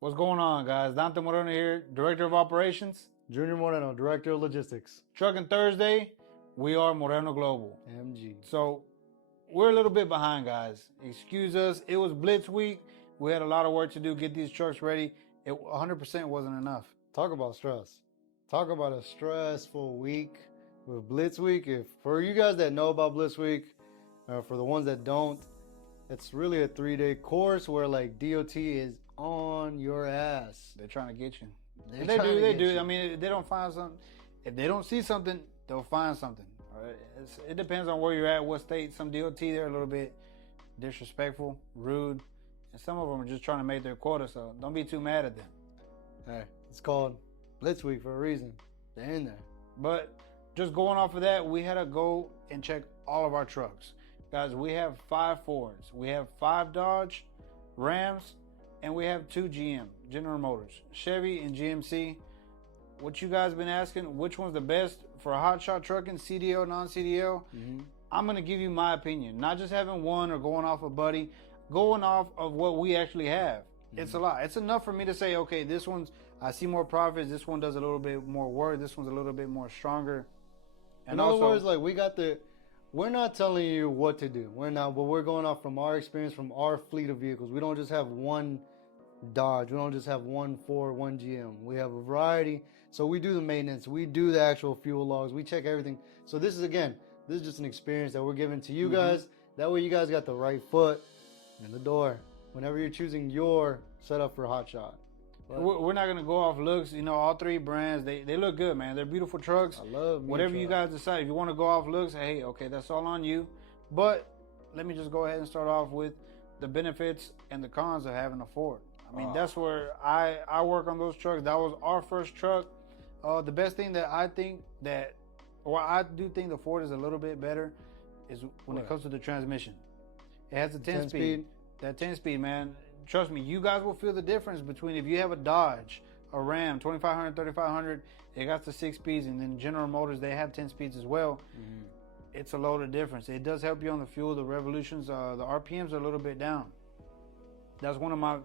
What's going on, guys? Dante Moreno here, Director of Operations. Junior Moreno, Director of Logistics. Trucking Thursday, we are Moreno Global. MG. So, we're a little bit behind, guys. Excuse us. It was Blitz Week. We had a lot of work to do, get these trucks ready. It 100% wasn't enough. Talk about stress. Talk about a stressful week with Blitz Week. If for you guys that know about Blitz Week, for the ones that don't, it's really a 3-day course where like DOT is on your ass. They're trying to get you. They They do. I mean, if they don't find something, if they don't see something, they'll find something. All right? It depends on where you're at, what state. Some DOT, they're a little bit disrespectful, rude, and some of them are just trying to make their quota, so don't be too mad at them. Hey, it's called Blitz Week for a reason. They're in there. But just going off of that, we had to go and check all of our trucks. Guys, we have 5 Fords, we have 5 Dodge, Rams, and we have 2 GM, General Motors, Chevy and GMC. What you guys been asking, which one's the best for hotshot trucking, CDL, non-CDL? I'm going to give you my opinion. Not just having one or going off a buddy, going off of what we actually have. It's a lot. It's enough for me to say, okay, this one's, I see more profits. This one does a little bit more work. This one's a little bit more stronger. In other words, like we're not telling you what to do. We're not, but we're going off from our experience, from our fleet of vehicles. We don't just have one Dodge. We don't just have one Ford, one GM. We have a variety. So we do the maintenance. We do the actual fuel logs. We check everything. So this is just an experience that we're giving to you guys. That way you guys got the right foot in the door whenever you're choosing your setup for hot shot. We're not going to go off looks. You know, all 3 brands, they look good, man. They're beautiful trucks. I love whatever you guys decide. If you want to go off looks, hey, okay, that's all on you. But let me just go ahead and start off with the benefits and the cons of having a Ford. I mean, that's where I work on those trucks. That was our first truck. The best thing that I think that, or I do think the Ford is a little bit better, is when it comes to the transmission. It has a 10 speed. That 10 speed, man. Trust me, you guys will feel the difference between if you have a Dodge, a Ram, 2500, 3500, it got the 6 speeds, and then General Motors, they have 10 speeds as well. It's a load of difference. It does help you on the fuel, the revolutions, the RPMs are a little bit down. That's one of my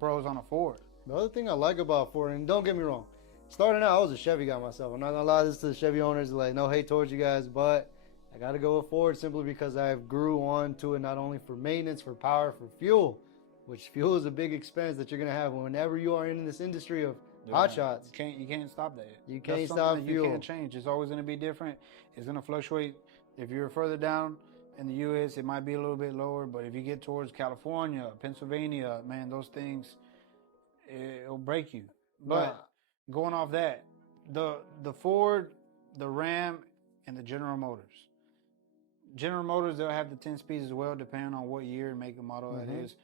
pros on a Ford. The other thing I like about Ford, and don't get me wrong, starting out, I was a Chevy guy myself. I'm not gonna lie this to the Chevy owners, like no hate towards you guys, but I gotta go with Ford simply because I grew on to it not only for maintenance, for power, for fuel, which fuel is a big expense that you're gonna have whenever you are in this industry of hot shots. You can't stop that. You can't That's stop something that fuel. You can't change. It's always gonna be different. It's gonna fluctuate. If you're further down in the U.S., it might be a little bit lower, but if you get towards California, Pennsylvania, man, those things, it'll break you. But going off that, the Ford, the Ram, and the General Motors. General Motors, they'll have the 10 speeds as well, depending on what year and make and model that is.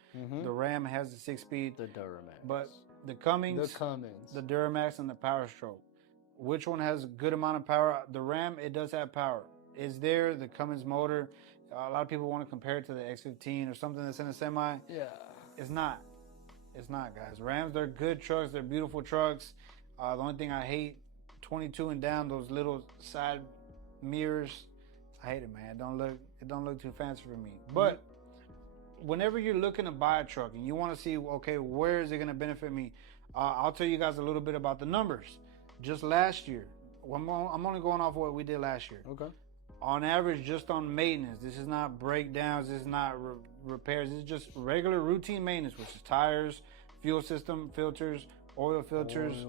The Ram has the 6 speed. The Duramax. But the Cummins, the Duramax, and the Power Stroke. Which one has a good amount of power? The Ram, it does have power. It's there, the Cummins motor. A lot of people want to compare it to the X15 or something that's in a semi. Yeah. It's not. It's not, guys. Rams, they're good trucks. They're beautiful trucks. The only thing I hate, 22 and down, those little side mirrors. I hate it, man. It don't look too fancy for me. But whenever you're looking to buy a truck and you want to see, okay, where is it going to benefit me? I'll tell you guys a little bit about the numbers. Just last year, I'm only going off what we did last year. Okay. On average, just on maintenance, this is not breakdowns, this is not repairs, this is just regular routine maintenance, which is tires, fuel system, filters, oil filters,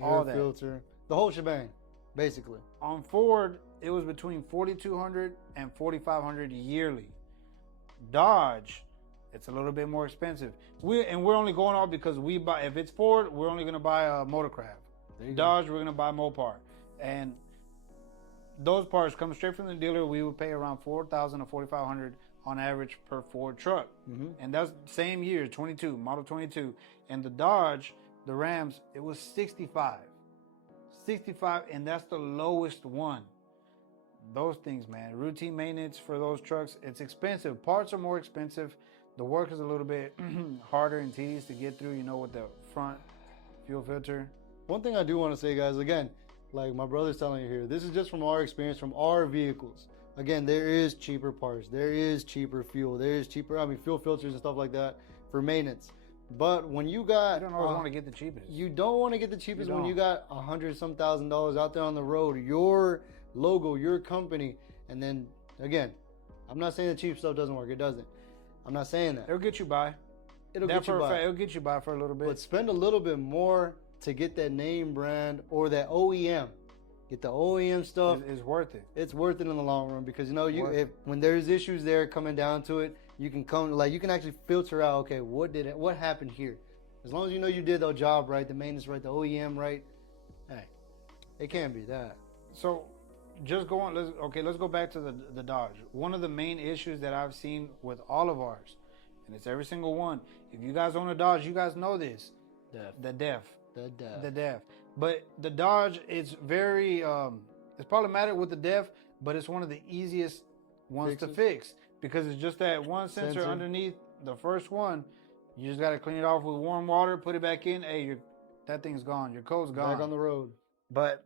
all that. Filter, the whole shebang, basically. On Ford, it was between $4,200 and $4,500 yearly. Dodge, it's a little bit more expensive. We're only going off because we buy. If it's Ford, we're only going to buy a Motorcraft. Dodge, we're going to buy Mopar, and those parts come straight from the dealer. We would pay around $4,000 to $4,500 on average per Ford truck, and that's same year, 22, model 22. And the Dodge, the Rams, it was 65, and that's the lowest one. Those things, man, routine maintenance for those trucks, it's expensive. Parts are more expensive. The work is a little bit harder and tedious to get through, you know, with the front fuel filter. One thing I do want to say, guys, again, like my brother's telling you here, this is just from our experience, from our vehicles. Again, there is cheaper parts. There is cheaper fuel. There is cheaper, fuel filters and stuff like that for maintenance. But when you got, you don't always want to get the cheapest. You don't want to get the cheapest when you got $100-some thousand out there on the road, your logo, your company, and then again, I'm not saying the cheap stuff doesn't work. It doesn't. I'm not saying that. It'll get you by. It'll get you by for a little bit. But spend a little bit more to get that name brand or that OEM. Get the OEM stuff. It's worth it. It's worth it in the long run because when there's issues there coming down to it, you can actually filter out. Okay, what happened here? As long as you know you did the job right, the maintenance right, the OEM right. Hey, it can't be that. So, just going. Let's go back to the Dodge. One of the main issues that I've seen with all of ours, and it's every single one. If you guys own a Dodge, you guys know this. The DEF. But the Dodge, it's very, it's problematic with the DEF, but it's one of the easiest ones to fix because it's just that one sensor underneath the first one. You just got to clean it off with warm water, put it back in. Hey, that thing's gone. Your code's gone. Back on the road. But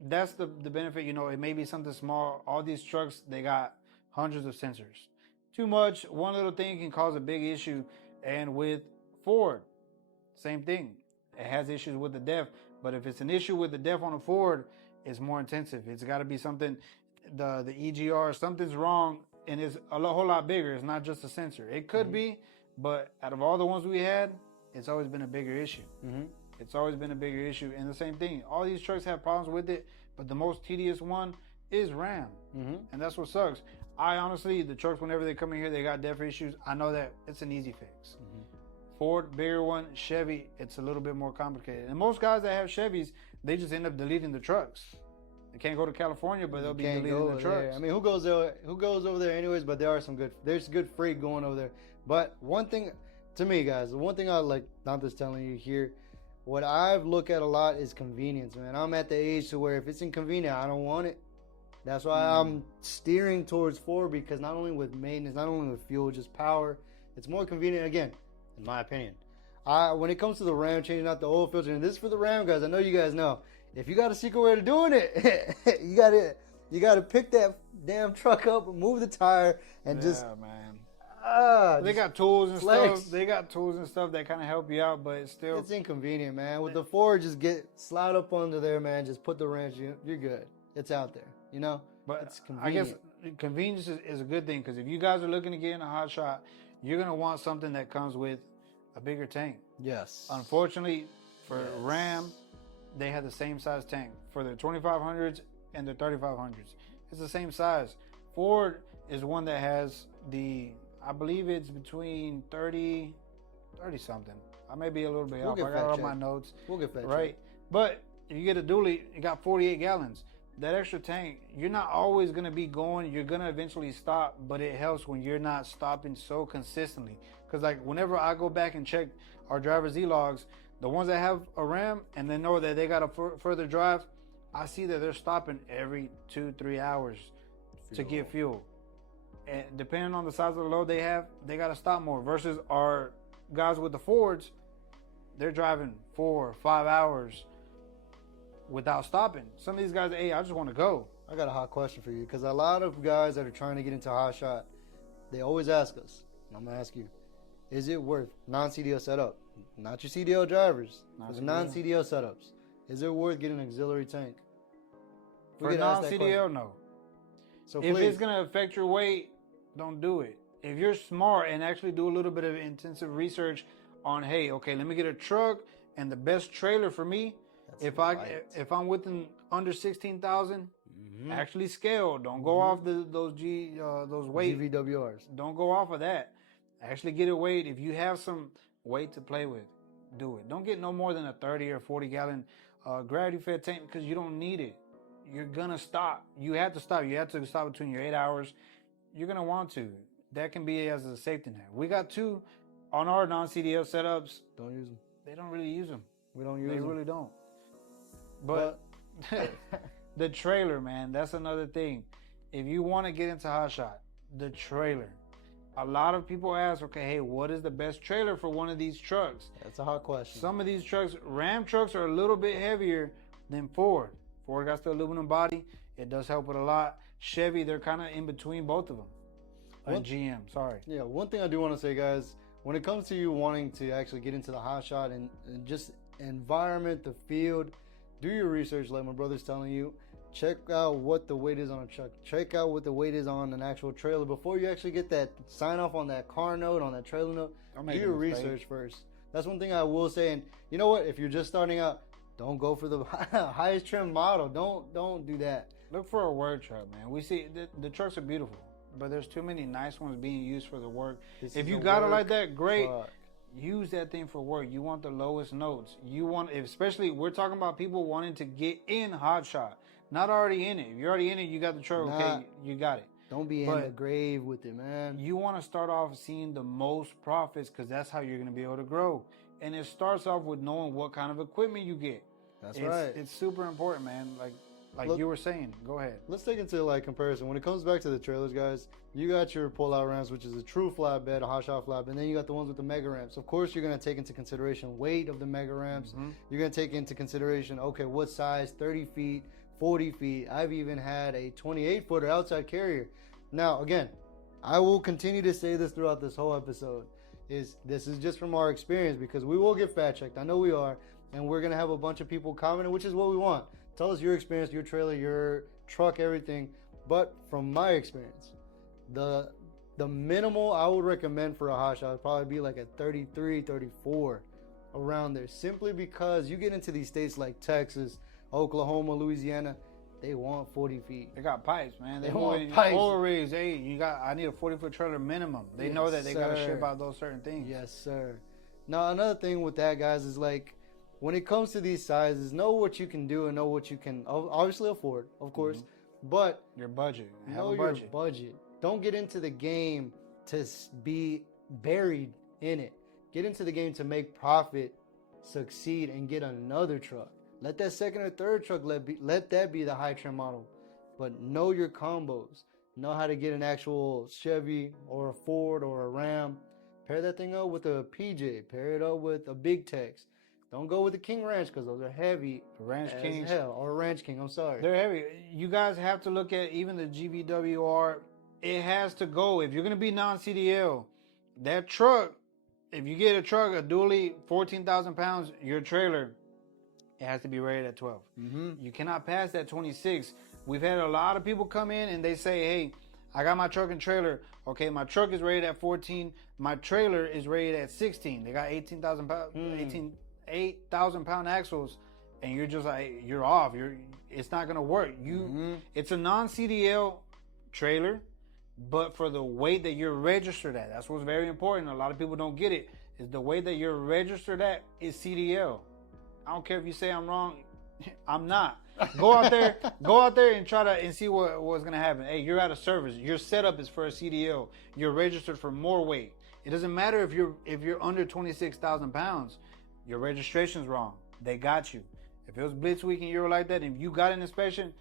that's the benefit. It may be something small. All these trucks, they got hundreds of sensors. Too much, one little thing can cause a big issue. And with Ford, same thing. It has issues with the DEF. But if it's an issue with the DEF on a Ford, it's more intensive. It's got to be something, the EGR, something's wrong, and it's a whole lot bigger. It's not just a sensor. It could be, but out of all the ones we had, it's always been a bigger issue. It's always been a bigger issue. And the same thing, all these trucks have problems with it, but the most tedious one is Ram. And that's what sucks. I honestly, the trucks, whenever they come in here, they got DEF issues. I know that it's an easy fix. Ford, bigger one. Chevy, it's a little bit more complicated. And most guys that have Chevys, they just end up deleting the trucks. They can't go to California, but they'll be deleting the trucks. There. I mean, who goes over there anyways? But there's good freight going over there. But one thing, to me, guys, the one thing I like, not just telling you here, what I've looked at a lot is convenience, man. I'm at the age to where if it's inconvenient, I don't want it. That's why I'm steering towards Ford, because not only with maintenance, not only with fuel, just power, it's more convenient, again, in my opinion. When it comes to the Ram, changing out the oil filter, and this is for the Ram guys, I know you guys know, if you got a secret way to doing it, you got to pick that damn truck up, move the tire, and they got tools and stuff. They got tools and stuff that kind of help you out, but it's inconvenient, man. With the Ford, just slide up under there, man. Just put the wrench. You're good. It's out there, But it's convenient. I guess convenience is a good thing, because if you guys are looking to get in a hot shot, you're gonna want something that comes with a bigger tank. Yes. Unfortunately, for Ram, they have the same size tank for their 2500s and their 3500s. It's the same size. Ford is one that has I believe it's between 30 something. I may be a little bit off. I got it on my notes. We'll get that right. But if you get a dually, you got 48 gallons. That extra tank, you're not always going to be going. You're going to eventually stop, but it helps when you're not stopping so consistently. Because whenever I go back and check our driver's E-logs, the ones that have a Ram and they know that they got a further drive, I see that they're stopping every 2-3 hours to get fuel. And depending on the size of the load they have, they got to stop more. Versus our guys with the Fords, they're driving 4 or 5 hours without stopping. Some of these guys, hey, I just want to go. I got a hot question for you, because a lot of guys that are trying to get into hot shot, they always ask us, and I'm going to ask you, is it worth non-CDL setup? Not your CDL drivers, but non-CDL setups. Is it worth getting an auxiliary tank? For non-CDL, no. So if it's going to affect your weight, don't do it. If you're smart and actually do a little bit of intensive research on, hey, okay, let me get a truck and the best trailer for me. If I'm within under 16,000, actually scale. Don't go off those weight GVWRs. Don't go off of that. Actually get a weight. If you have some weight to play with, do it. Don't get no more than a 30 or 40 gallon gravity fed tank, because you don't need it. You're gonna stop. You have to stop. You have to stop between your 8 hours. You're gonna want to. That can be as a safety net. We got 2 on our non-CDL setups. Don't use them. They don't really use them. We don't use them. They really don't. But the trailer, man, that's another thing. If you want to get into hot shot, the trailer. A lot of people ask, okay, hey, what is the best trailer for one of these trucks? That's a hot question. Some of these trucks, Ram trucks, are a little bit heavier than Ford. Ford got the aluminum body. It does help it a lot. Chevy, they're kind of in between both of them. GM, sorry. Yeah, one thing I do want to say, guys, when it comes to you wanting to actually get into the hot shot and just environment, the field, do your research like my brother's telling you. Check out what the weight is on a truck. Check out what the weight is on an actual trailer before you actually get that sign off on that car note, on that trailer note. Do your research first. That's one thing I will say. And you know what? If you're just starting out, don't go for the highest trim model. Don't do that. Look for a work truck, man. We see the trucks are beautiful, but there's too many nice ones being used for the work. If you got it like that, great. Truck. Use that thing for work. You want the lowest notes. You want, especially we're talking about people wanting to get in hot shot. Not already in it. If you're already in it, you got the truck. Okay, you got it. Don't be in the grave with it, man. You want to start off seeing the most profits because that's how you're going to be able to grow. And it starts off with knowing what kind of equipment you get. That's right. It's super important, man. Like look, you were saying. Go ahead. Let's take into like comparison. When it comes back to the trailers, guys, you got your pull-out ramps, which is a true flatbed, a hot shot flatbed, and then you got the ones with the mega ramps. Of course, you're going to take into consideration weight of the mega ramps. Mm-hmm. You're going to take into consideration, okay, what size, 30 feet, 40 feet. I've even had a 28-footer outside carrier. Now, again, I will continue to say this throughout this whole episode. This is just from our experience because we will get fact-checked. I know we are. And we're going to have a bunch of people commenting, which is what we want. Tell us your experience, your trailer, your truck, everything. But from my experience, the minimal I would recommend for a hot shot would probably be like a 33, 34, around there. Simply because you get into these states like Texas, Oklahoma, Louisiana, they want 40 feet. They got pipes, man. They want pipes. Oil rigs, hey, I need a 40-foot trailer minimum. They know that they got to ship out those certain things. Yes, sir. Now, another thing with that, guys, is like, when it comes to these sizes, know what you can do and know what you can obviously afford, of course, but your budget. Know your budget. Don't get into the game to be buried in it. Get into the game to make profit, succeed, and get another truck. Let that second or third truck let that be the high trim model, but know your combos. Know how to get an actual Chevy or a Ford or a Ram. Pair that thing up with a PJ. Pair it up with a Big Tex. Don't go with the King Ranch because those are heavy. Ranch King. Hell, or Ranch King. I'm sorry. They're heavy. You guys have to look at even the GVWR. It has to go. If you're going to be non-CDL, that truck, if you get a truck, a dually, 14,000 pounds, your trailer, it has to be rated at 12. Mm-hmm. You cannot pass that 26. We've had a lot of people come in and they say, hey, I got my truck and trailer. Okay, my truck is rated at 14. My trailer is rated at 16. They got 18,000 pounds. 8,000 pound axles, and you're just like, you're off. It's not gonna work. It's a non-CDL trailer, but for the weight that you're registered at, that's what's very important. A lot of people don't get it. Is the weight that you're registered at is CDL. I don't care if you say I'm wrong. I'm not. Go out there and try and see what's gonna happen. Hey, you're out of service. Your setup is for a CDL. You're registered for more weight. It doesn't matter if you're under 26,000 pounds. Your registration's wrong. They got you. If it was Blitz Week and you were like that, and if you got an inspection,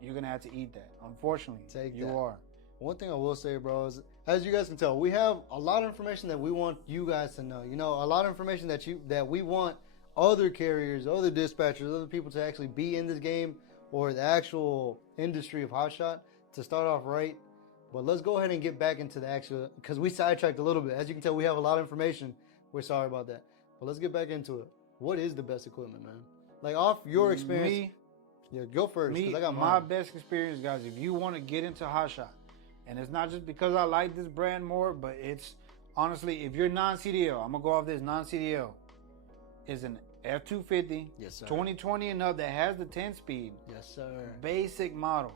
you're going to have to eat that. Unfortunately, you are. One thing I will say, bro, is as you guys can tell, we have a lot of information that we want you guys to know. You know, a lot of information that we want other carriers, other dispatchers, other people to actually be in this game or the actual industry of hot shot to start off right. But let's go ahead and get back into the actual, because we sidetracked a little bit. As you can tell, we have a lot of information. We're sorry about that. But let's get back into it. What is the best equipment, man? Like off your experience. Yeah, go first. Me, I got my best experience, guys. If you want to get into hot shot, and it's not just because I like this brand more, but it's honestly, if you're non-CDL, I'm gonna go off this non-CDL. Is an F250, yes, sir. 2020 and up that has the 10-speed. Yes, sir. Basic model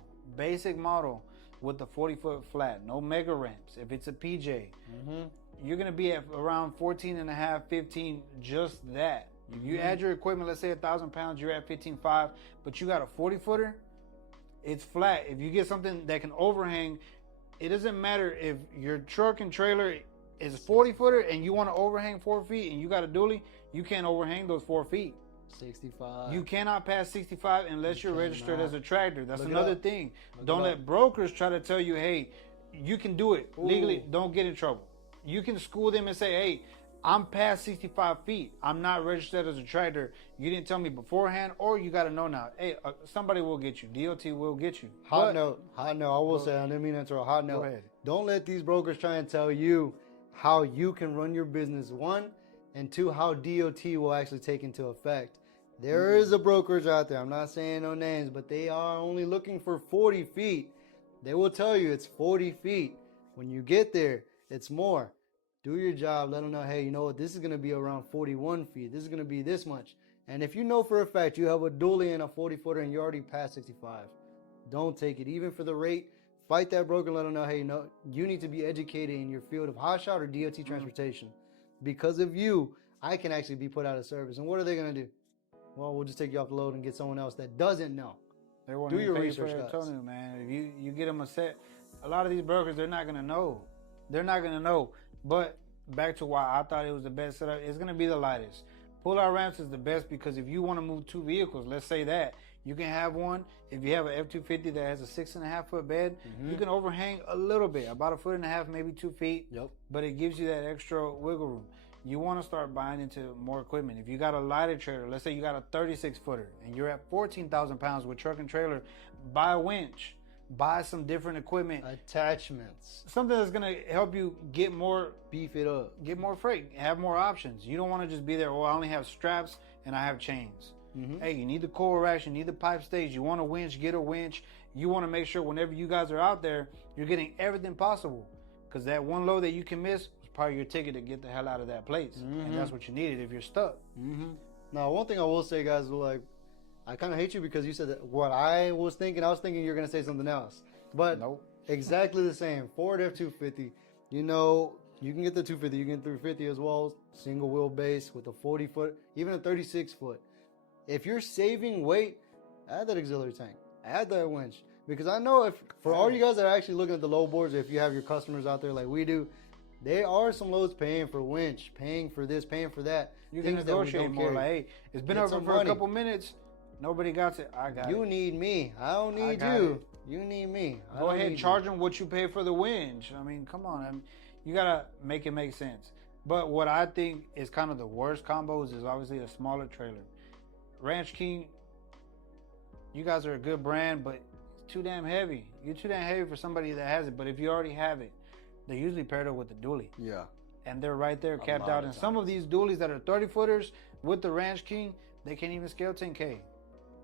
with the 40-foot flat, no mega ramps. If it's a PJ, you're going to be at around 14 and a half, 15, just that. If you add your equipment, let's say 1,000 pounds, you're at 15.5, but you got a 40-footer, it's flat. If you get something that can overhang, it doesn't matter if your truck and trailer is 40-footer and you want to overhang 4 feet and you got a dually, you can't overhang those 4 feet. 65. You cannot pass 65 unless you're registered as a tractor. That's another thing. Don't let brokers try to tell you, hey, you can do it legally. Don't get in trouble. You can school them and say, hey, I'm past 65 feet. I'm not registered as a tractor. You didn't tell me beforehand, or you got to know now. Hey, somebody will get you. DOT will get you. Hot note. I will say, I didn't mean to enter a hot note. Go ahead. Don't let these brokers try and tell you, how you can run your business, one, and two, how DOT will actually take into effect. There is a brokerage out there, I'm not saying no names, but they are only looking for 40 feet. They will tell you it's 40 feet. When you get there, it's more. Do your job, let them know, hey, you know what, this is going to be around 41 feet. This is going to be this much. And if you know for a fact you have a dually and a 40-footer and you're already past 65, don't take it. Even for the rate, fight that broker and let them know, hey, you need to be educated in your field of hot shot or DOT transportation. Because of you, I can actually be put out of service. And what are they going to do? Well, we'll just take you off the load and get someone else that doesn't know. They won't do even your pay research, for it, guys. Tony, man. If you get them a set, a lot of these brokers, they're not going to know. They're not going to know. But back to why I thought it was the best setup, it's going to be the lightest. Pull-out ramps is the best because if you want to move two vehicles, let's say that, you can have one. If you have an F-250 that has a 6.5-foot bed, you can overhang a little bit, about 1.5 feet, maybe 2 feet. Yep. But it gives you that extra wiggle room. You want to start buying into more equipment. If you got a lighter trailer, let's say you got a 36-footer and you're at 14,000 pounds with truck and trailer, buy a winch, buy some different equipment. Attachments. Something that's going to help you get more, beef it up. Get more freight, have more options. You don't want to just be there, oh, I only have straps and I have chains. Hey, you need the coil racks, you need the pipe stage, you want a winch, get a winch. You want to make sure whenever you guys are out there, you're getting everything possible. Because that one load that you can miss was probably your ticket to get the hell out of that place. And that's what you needed if you're stuck. Now, one thing I will say, guys, like, I kind of hate you because you said that what I was thinking you're going to say something else. But Nope. Exactly the same. Ford F-250, you know, you can get the 250, you can get 350 as well, single wheelbase with a 40-foot, even a 36-foot. If you're saving weight, add that auxiliary tank, add that winch. Because I know if, for all you guys that are actually looking at the low boards, if you have your customers out there like we do, there are some loads paying for winch, paying for this, paying for that. You can negotiate more. Like, hey, it's been over for a couple minutes. Nobody got it. I got it. You need me. I don't need you. You need me. Go ahead, charge them what you pay for the winch. I mean, come on. You got to make it make sense. But what I think is kind of the worst combos is obviously a smaller trailer. Ranch King, you guys are a good brand, but it's too damn heavy. You're too damn heavy for somebody that has it. But if you already have it, they're usually paired up with the dually. Yeah. And they're right there capped out. And some of these dualies that are 30-footers with the Ranch King, they can't even scale 10K.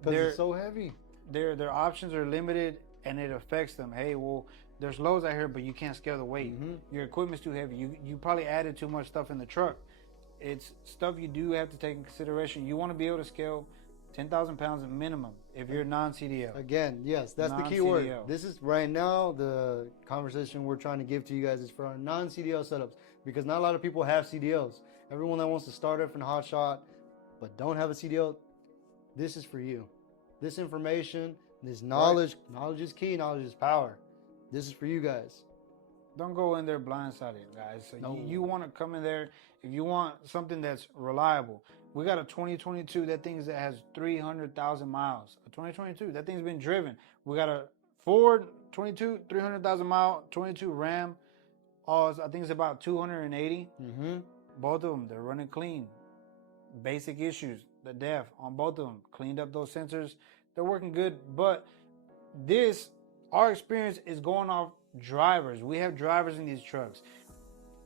Because it's so heavy. Their options are limited, and it affects them. Hey, well, there's loads out here, but you can't scale the weight. Your equipment's too heavy. You probably added too much stuff in the truck. It's stuff you do have to take in consideration. You want to be able to scale 10,000 pounds at minimum if you're non-CDL. Again, yes, that's the key word. This is right now the conversation we're trying to give to you guys is for our non-CDL setups, because not a lot of people have CDLs. Everyone that wants to start up in hot shot but don't have a CDL, this is for you. This information, this knowledge, knowledge is key, knowledge is power. This is for you guys. Don't go in there blindsided, guys. So no. You want to come in there, if you want something that's reliable. We got a 2022, that thing that has 300,000 miles. A 2022, that thing's been driven. We got a Ford 22, 300,000 mile, 22 Ram. I think it's about 280. Both of them, they're running clean. Basic issues, the DEF on both of them. Cleaned up those sensors. They're working good. But our experience is going off drivers. We have drivers in these trucks.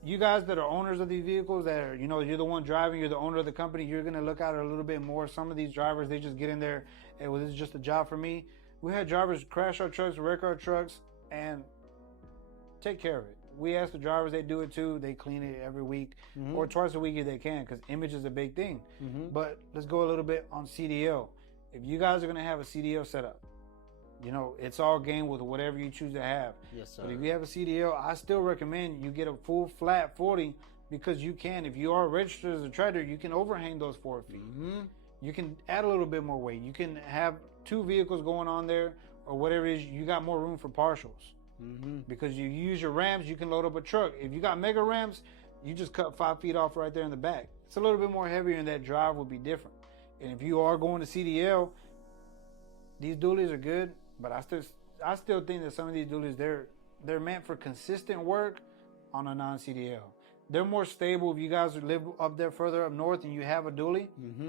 You guys that are owners of these vehicles, that are, you're the one driving, you're the owner of the company, you're going to look at it a little bit more. Some of these drivers, they just get in there, hey, well, this is just a job for me. We had drivers crash our trucks, wreck our trucks, and take care of it. We ask the drivers, they do it too. They clean it every week or twice a week if they can, because image is a big thing. But let's go a little bit on CDL. If you guys are going to have a CDL setup, it's all game with whatever you choose to have. Yes, sir. But if you have a CDL, I still recommend you get a full flat 40, because you can. If you are registered as a trailer, you can overhang those 4 feet. You can add a little bit more weight. You can have 2 vehicles going on there, or whatever it is. You got more room for partials. Because you use your Rams, you can load up a truck. If you got mega Rams, you just cut 5 feet off right there in the back. It's a little bit more heavier, and that drive will be different. And if you are going to CDL, these dualies are good. But I still think that some of these dualies, they're meant for consistent work on a non-CDL. They're more stable if you guys live up there further up north and you have a dually.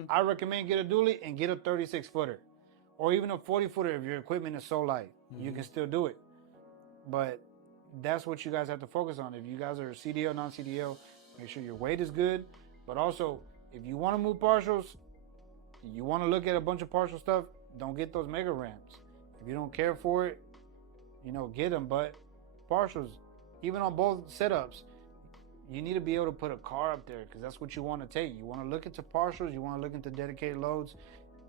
I recommend get a dually and get a 36-footer. Or even a 40-footer if your equipment is so light. You can still do it. But that's what you guys have to focus on. If you guys are CDL, non-CDL, make sure your weight is good. But also, if you want to move partials, you want to look at a bunch of partial stuff, don't get those mega rams. If you don't care for it, get them. But partials, even on both setups, you need to be able to put a car up there because that's what you want to take. You want to look into partials, you want to look into dedicated loads.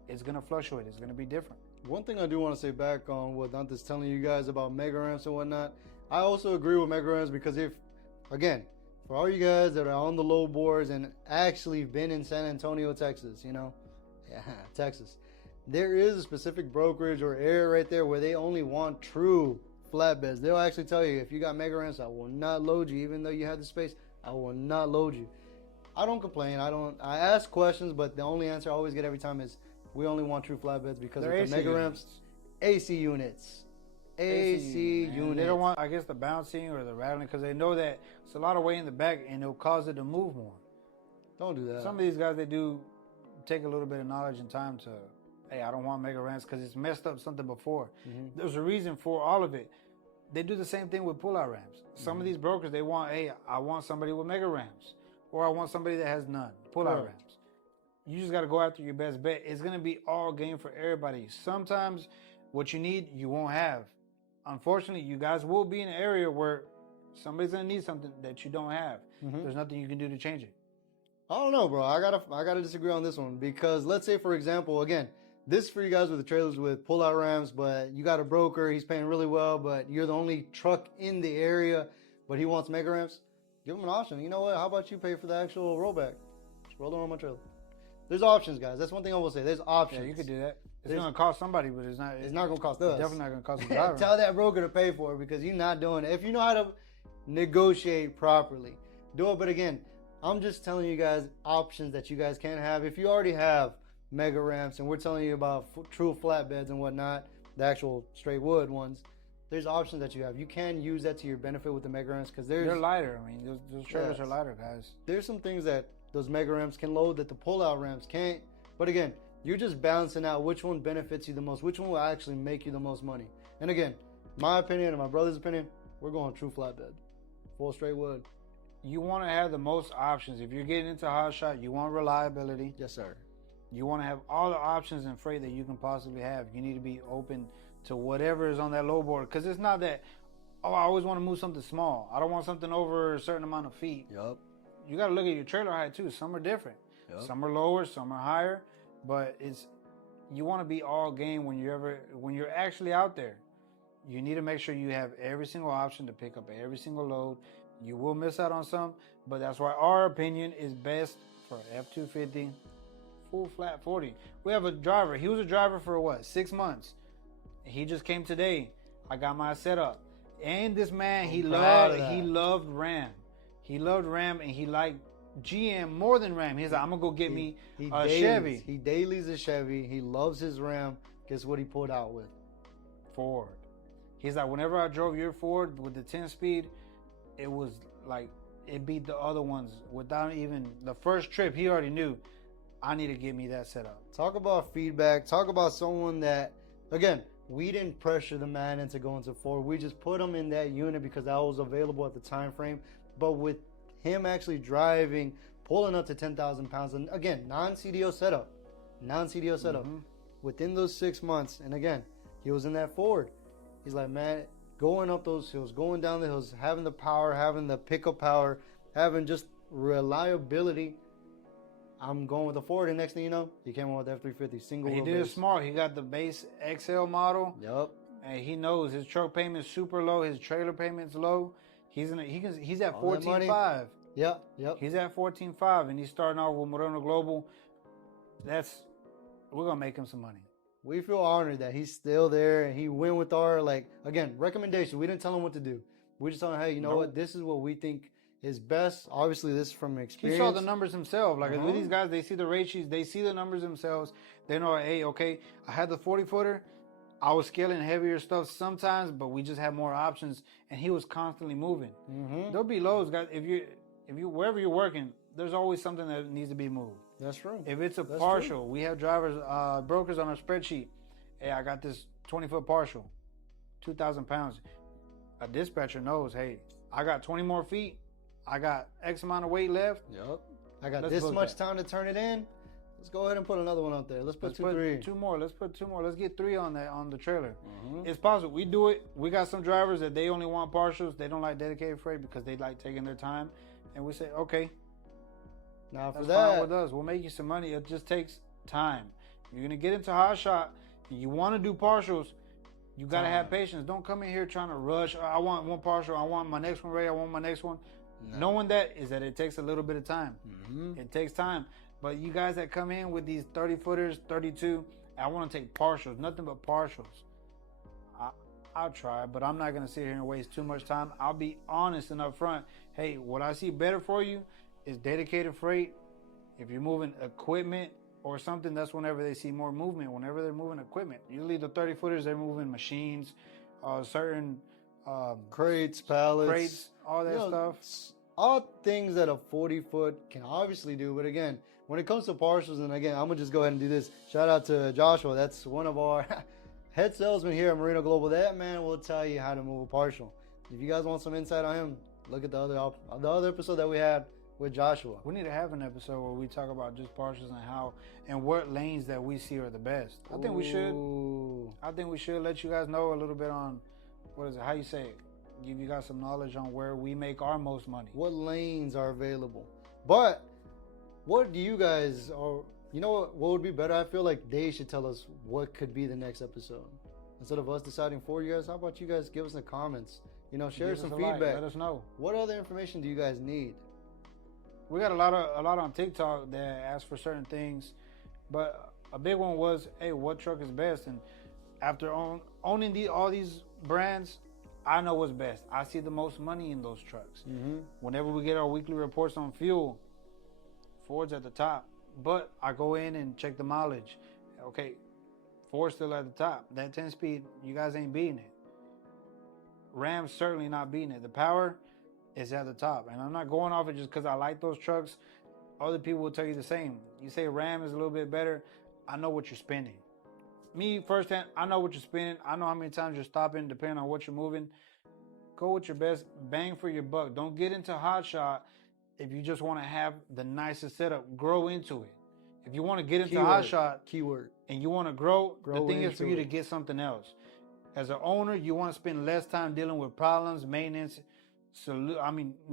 It's going to fluctuate. It's going to be different. One thing I do want to say back on what Dante's telling you guys about mega ramps and whatnot, I also agree with mega ramps because again, for all you guys that are on the low boards and actually been in San Antonio, Texas, Texas, there is a specific brokerage or area right there where they only want true flatbeds. They'll actually tell you, if you got mega ramps, I will not load you. Even though you have the space, I will not load you. I don't complain. I ask questions, but the only answer I always get every time is, we only want true flatbeds because of the mega ramps. AC units. AC units. They don't want, I guess, the bouncing or the rattling because they know that it's a lot of weight in the back and it'll cause it to move more. Don't do that. Some of these guys, they do take a little bit of knowledge and time to, hey, I don't want mega ramps because it's messed up something before. Mm-hmm. There's a reason for all of it. They do the same thing with pull-out ramps. Some of these brokers, they want, hey, I want somebody with mega ramps or I want somebody that has none. Pull-out ramps. You just got to go after your best bet. It's going to be all game for everybody. Sometimes what you need, you won't have. Unfortunately, you guys will be in an area where somebody's going to need something that you don't have. Mm-hmm. There's nothing you can do to change it. I don't know, bro. I gotta disagree on this one because let's say, for example, again, this is for you guys with the trailers with pull-out rams, but you got a broker, he's paying really well, but you're the only truck in the area, but he wants mega ramps. Give him an option. You know what? How about you pay for the actual rollback? Just roll it on my trailer. There's options, guys. That's one thing I will say. There's options. Yeah, you could do that. It's going to cost somebody, but it's not going to cost us. It's definitely not going to cost the driver. Tell that broker to pay for it because you're not doing it. If you know how to negotiate properly, do it. But again, I'm just telling you guys options that you guys can have. If you already have mega ramps and we're telling you about true flatbeds and whatnot, the actual straight wood ones, there's options that you have. You can use that to your benefit with the mega ramps because they're lighter. I mean, those trailers are lighter, guys. There's some things that those mega ramps can load that the pull-out ramps can't. But again, you're just balancing out which one benefits you the most, which one will actually make you the most money. And again, my opinion and my brother's opinion, we're going true flatbed, full straight wood. You want to have the most options. If you're getting into hot shot, you want reliability. Yes, sir. You want to have all the options in freight that you can possibly have. You need to be open to whatever is on that low board because it's not that, I always want to move something small. I don't want something over a certain amount of feet. Yup. You got to look at your trailer height too. Some are different. Yep. Some are lower, some are higher, but you want to be all game when you're actually out there. You need to make sure you have every single option to pick up every single load. You will miss out on some, but that's why our opinion is best for F-250 full flat 40. We have a driver. He was a driver for 6 months. He just came today. I got my setup. And this man, he loved Ram. He loved Ram and he liked GM more than Ram. He's like, I'm going to go get me a Chevy. He dailies a Chevy. He loves his Ram. Guess what he pulled out with? Ford. He's like, whenever I drove your Ford with the 10-speed, it was like, it beat the other ones without even the first trip. He already knew, I need to get me that setup. Talk about feedback. Talk about someone that, again, we didn't pressure the man into going to Ford. We just put him in that unit because that was available at the time frame. But with him actually driving, pulling up to 10,000 pounds, and again, non-CDO setup, mm-hmm. Within those 6 months, and again, he was in that Ford. He's like, man, going up those hills, going down the hills, having the power, having the pickup power, having just reliability. I'm going with the Ford, and next thing you know, he came on with the F-350 single. He did it smart. He got the base XL model. Yep. And he knows his truck payment's super low. His trailer payment's low. He's at 14.5. Yep. He's at 14.5, and he's starting off with Moreno Global. We're gonna make him some money. We feel honored that he's still there, and he went with our recommendation. We didn't tell him what to do. We just told him, hey, you know what? This is what we think is best. Obviously, this is from experience. He saw the numbers himself. Like with these guys, they see the rate sheets, they see the numbers themselves. They know, hey, okay, I had the 40-footer. I was scaling heavier stuff sometimes, but we just had more options, and he was constantly moving. Mm-hmm. There'll be loads, guys. If you wherever you're working, there's always something that needs to be moved. That's true. If it's That's partial, true. We have brokers on our spreadsheet. Hey, I got this 20-foot partial, 2,000 pounds. a dispatcher knows, hey, I got 20 more feet. I got X amount of weight left. Yep. I got this much time to turn it in. Let's go ahead and put another one out there. Let's put three. Two more. Let's put 2 more. Let's get 3 on the trailer. Mm-hmm. It's possible. We do it. We got some drivers that they only want partials. They don't like dedicated freight because they like taking their time. And we say, okay. Now for that's that, fine with us. We'll make you some money. It just takes time. You're gonna get into hot shot. You want to do partials. You gotta have patience. Don't come in here trying to rush. I want one partial. I want my next one ready. I want my next one. No. Knowing that is that it takes a little bit of time. Mm-hmm. It takes time. But you guys that come in with these 30 footers, 32, I want to take partials, nothing but partials. I'll try, but I'm not going to sit here and waste too much time. I'll be honest and upfront. Hey, what I see better for you is dedicated freight. If you're moving equipment or something, that's whenever they see more movement, whenever they're moving equipment. Usually the 30 footers, they're moving machines, certain crates, pallets, all that stuff. All things that a 40 foot can obviously do. But again, when it comes to partials, and again, I'm going to just go ahead and do this. Shout out to Joshua. That's one of our head salesmen here at Merino Global. That man will tell you how to move a partial. If you guys want some insight on him, look at the other episode that we had with Joshua. We need to have an episode where we talk about just partials and how and what lanes that we see are the best. I think we should let you guys know a little bit on, what is it, how you say it? Give you guys some knowledge on where we make our most money. What lanes are available. But what do you guys, or you know what would be better? I feel like they should tell us what could be the next episode. Instead of us deciding for you guys, how about you guys give us in the comments? You know, share some feedback. Let us know. What other information do you guys need? We got a lot on TikTok that ask for certain things, but a big one was, hey, what truck is best? And after owning all these brands, I know what's best. I see the most money in those trucks. Mm-hmm. Whenever we get our weekly reports on fuel, Ford's at the top. But I go in and check the mileage. Okay, Ford's still at the top. That 10-speed, you guys ain't beating it. Ram's certainly not beating it. The power is at the top. And I'm not going off it just because I like those trucks. Other people will tell you the same. You say Ram is a little bit better. I know what you're spending. Me, firsthand, I know what you're spending. I know how many times you're stopping, depending on what you're moving. Go with your best bang for your buck. Don't get into hot shot if you just want to have the nicest setup. Grow into it. If you want to get into hot shot, and you want to grow, the thing is for you to get something else. As an owner, you want to spend less time dealing with problems, maintenance. You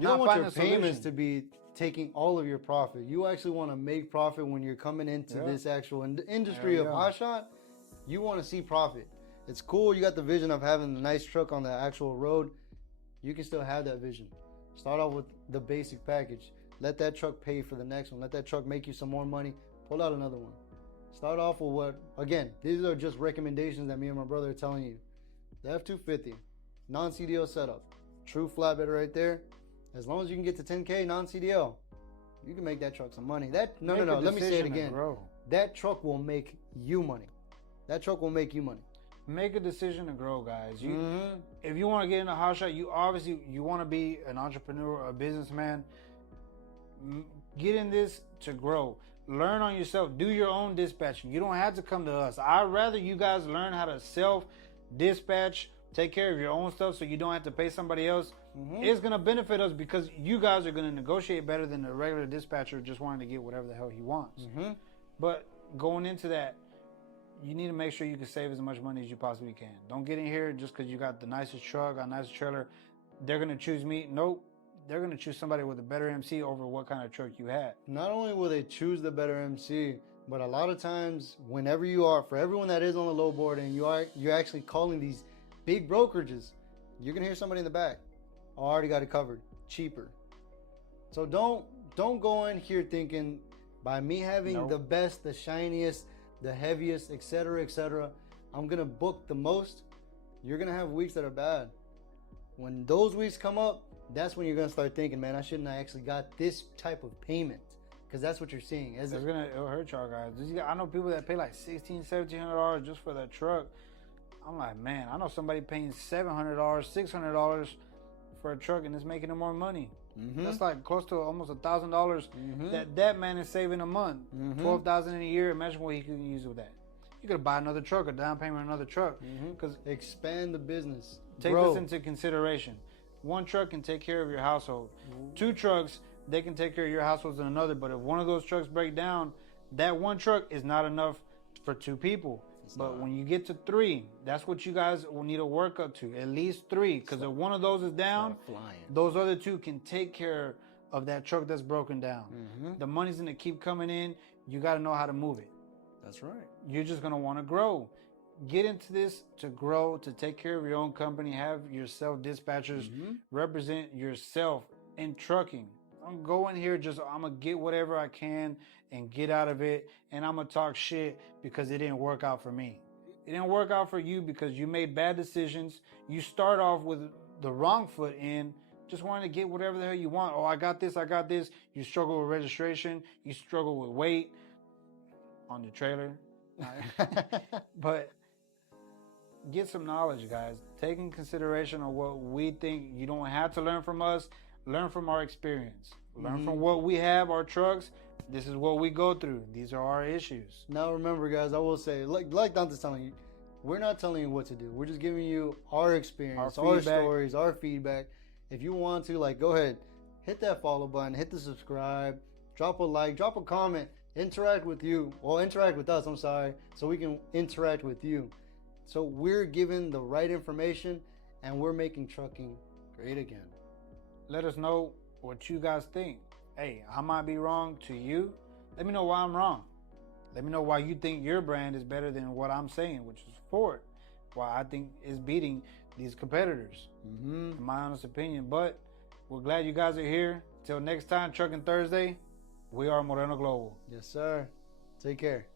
don't want your payments to be taking all of your profit. You actually want to make profit when you're coming into this actual industry of hot shot. You want to see profit. It's cool. You got the vision of having a nice truck on the actual road. You can still have that vision. Start off with the basic package. Let that truck pay for the next one. Let that truck make you some more money. Pull out another one. Start off with what, again, these are just recommendations that me and my brother are telling you. The F250, non-CDL setup. True flatbed right there. As long as you can get to 10K non-CDL, you can make that truck some money. Let me say it again. That truck will make you money. That truck will make you money. Make a decision to grow, guys. If you want to get into hot shot, you want to be an entrepreneur, a businessman. Get in this to grow. Learn on yourself. Do your own dispatching. You don't have to come to us. I'd rather you guys learn how to self-dispatch, take care of your own stuff so you don't have to pay somebody else. It's going to benefit us because you guys are going to negotiate better than the regular dispatcher just wanting to get whatever the hell he wants. But going into that, you need to make sure you can save as much money as you possibly can. Don't get in here just because you got the nicest truck, a nicer trailer. They're going to choose me. Nope. They're going to choose somebody with a better MC over what kind of truck you had. Not only will they choose the better MC, but a lot of times, whenever you are, for everyone that is on the low board and you're actually calling these big brokerages, you're going to hear somebody in the back. Oh, I already got it covered. Cheaper. So don't go in here thinking by me having the best, the shiniest, the heaviest, etc., I'm going to book the most. You're going to have weeks that are bad. When those weeks come up, that's when you're going to start thinking, man, I shouldn't have actually got this type of payment. Because that's what you're seeing. It'll hurt y'all guys. I know people that pay like $1,600, $1,700 just for that truck. I'm like, man, I know somebody paying $700, $600 for a truck and it's making them more money. That's like close to almost $1,000 that man is saving a month. $12,000 in a year. Imagine what he could use with that. you could buy another truck, a down payment on another truck. Because expand the business. Take this into consideration. One truck can take care of your household. 2 trucks, they can take care of your household and another. But if one of those trucks break down, that one truck is not enough for 2 people. But when you get to 3, that's what you guys will need to work up to. At least 3. Because if one of those is down, those other 2 can take care of that truck that's broken down. The money's going to keep coming in. You got to know how to move it. That's right. You're just going to want to grow. Get into this to grow, to take care of your own company. Have yourself dispatchers represent yourself in trucking. I'm going here I'm going to get whatever I can and get out of it. And I'm going to talk shit because it didn't work out for me. It didn't work out for you because you made bad decisions. You start off with the wrong foot in, just wanting to get whatever the hell you want. Oh, I got this. You struggle with registration. You struggle with weight on the trailer. But get some knowledge, guys. Take in consideration of what we think. You don't have to learn from us. Learn from our experience. Learn from what we have, our trucks. This is what we go through. These are our issues. Now remember, guys, I will say, like Dante's telling you, we're not telling you what to do. We're just giving you our experience, our stories, our feedback. If you want to, go ahead, hit that follow button, hit the subscribe, drop a like, drop a comment, interact with us, so we can interact with you. So we're giving the right information, and we're making trucking great again. Let us know what you guys think. Hey, I might be wrong to you. Let me know why I'm wrong. Let me know why you think your brand is better than what I'm saying, which is Ford. Why I think it's beating these competitors. In my honest opinion. But we're glad you guys are here. Till next time, Trucking Thursday, we are Moreno Global. Yes, sir. Take care.